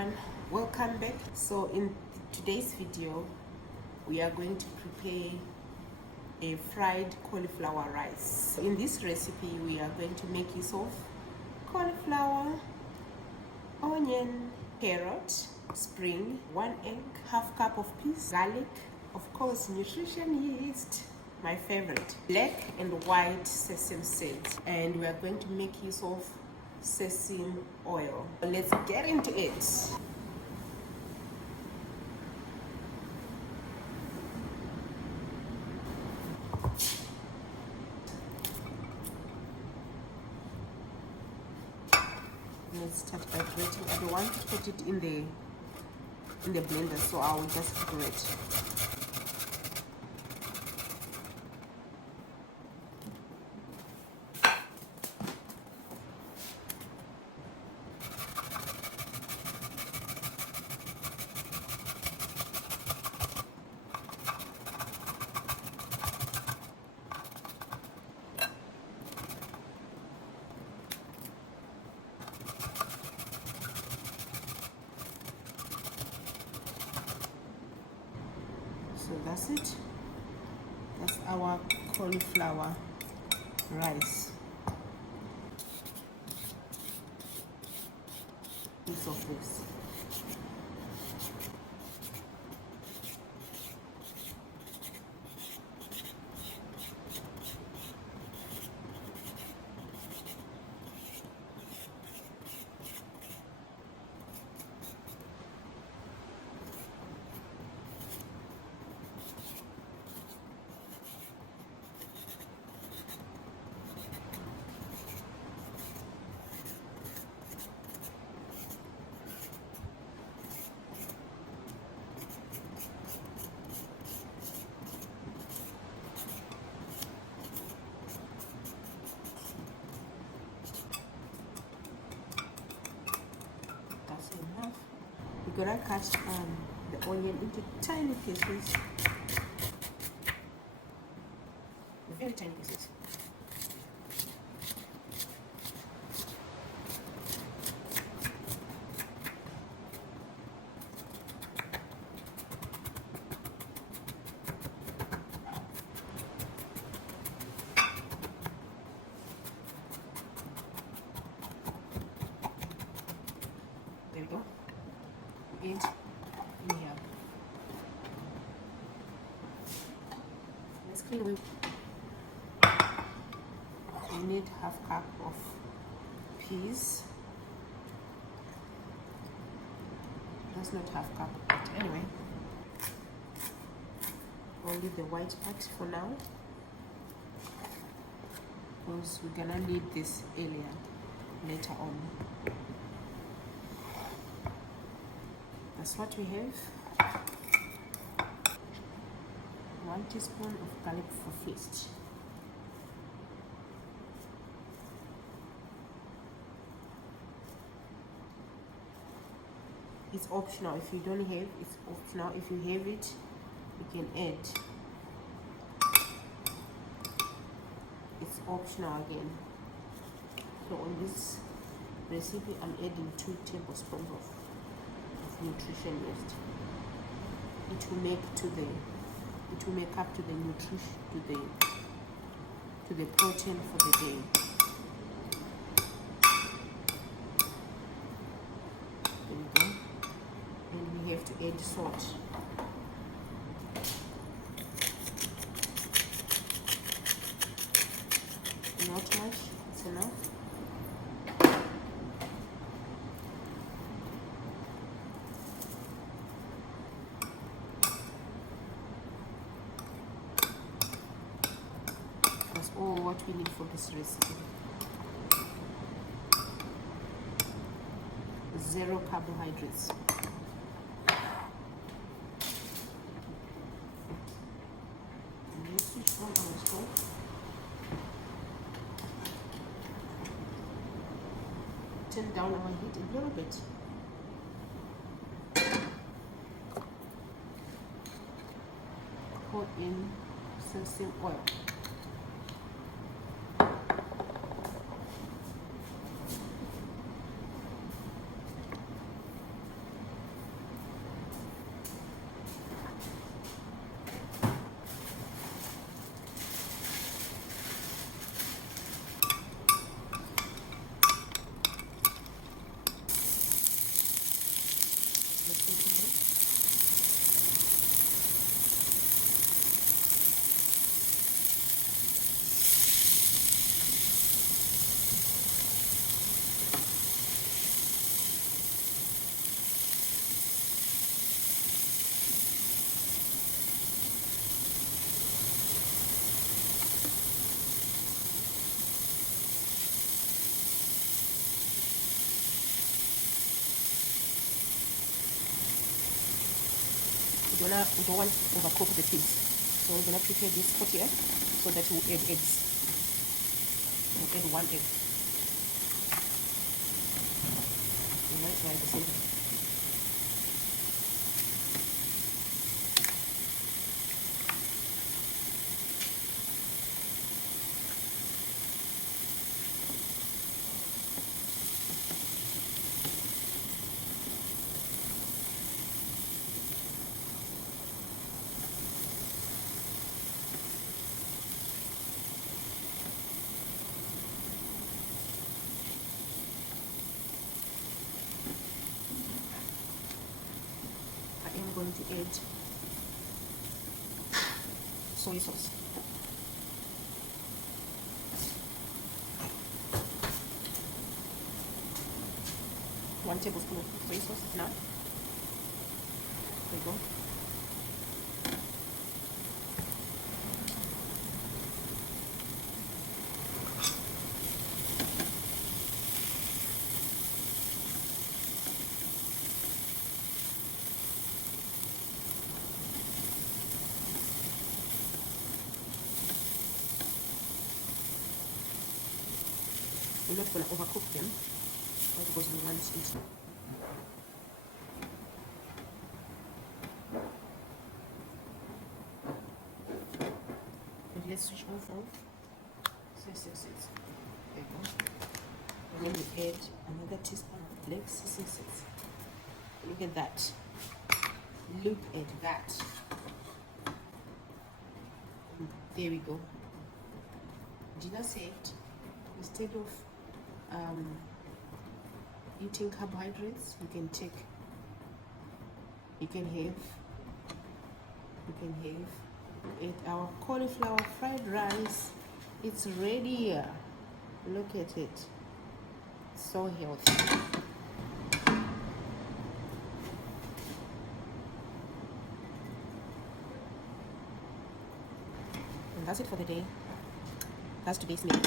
everyone, welcome back. So in today's video we are going to prepare a fried cauliflower rice. In this recipe we are going to make use of cauliflower, onion, carrot, spring, 1 egg, half cup of peas, garlic, of course nutrition yeast, my favorite, black and white sesame seeds, and we are going to make use of sesame oil. Let's get into it. Let's start by grating. I don't want to put it in the blender, so I will just grate. So that's it. That's our cauliflower rice. Piece of this. Enough. We're gonna cut the onion into tiny pieces, very tiny pieces. There we go. And in here. Let's clean with. We need half cup of peas. That's not half cup, but anyway. Only the white part for now, because we're gonna need this later on. That's what we have. 1 teaspoon of garlic for paste. It's optional. If you don't have, it's optional. If you have it, you can add. It's optional again. So on this recipe, I'm adding 2 tablespoons of nutrition yeast. It will make up to the nutrition, to the protein for the day. There we go. And we have to add salt. Not much, it's enough. That's all what we need for this recipe. 0 carbohydrates. And let's switch on our stove. Turn down our heat a little bit. Pour in sesame oil. we don't want to overcook the peas. So we're gonna prepare this pot here so that we'll add eggs. We'll add 1 egg. And that's right, the center. I'm going to add soy sauce. One tablespoon of soy sauce now. There you go. We're not going to overcook them because we want it. And let's switch off. There you go. And then we add another teaspoon of black sesame seeds. Look at that. Look at that. And there we go. Dinner saved. Instead of eating carbohydrates, you can have our cauliflower fried rice. It's ready. Look at it, so healthy. And that's it for the day. That's today's meal.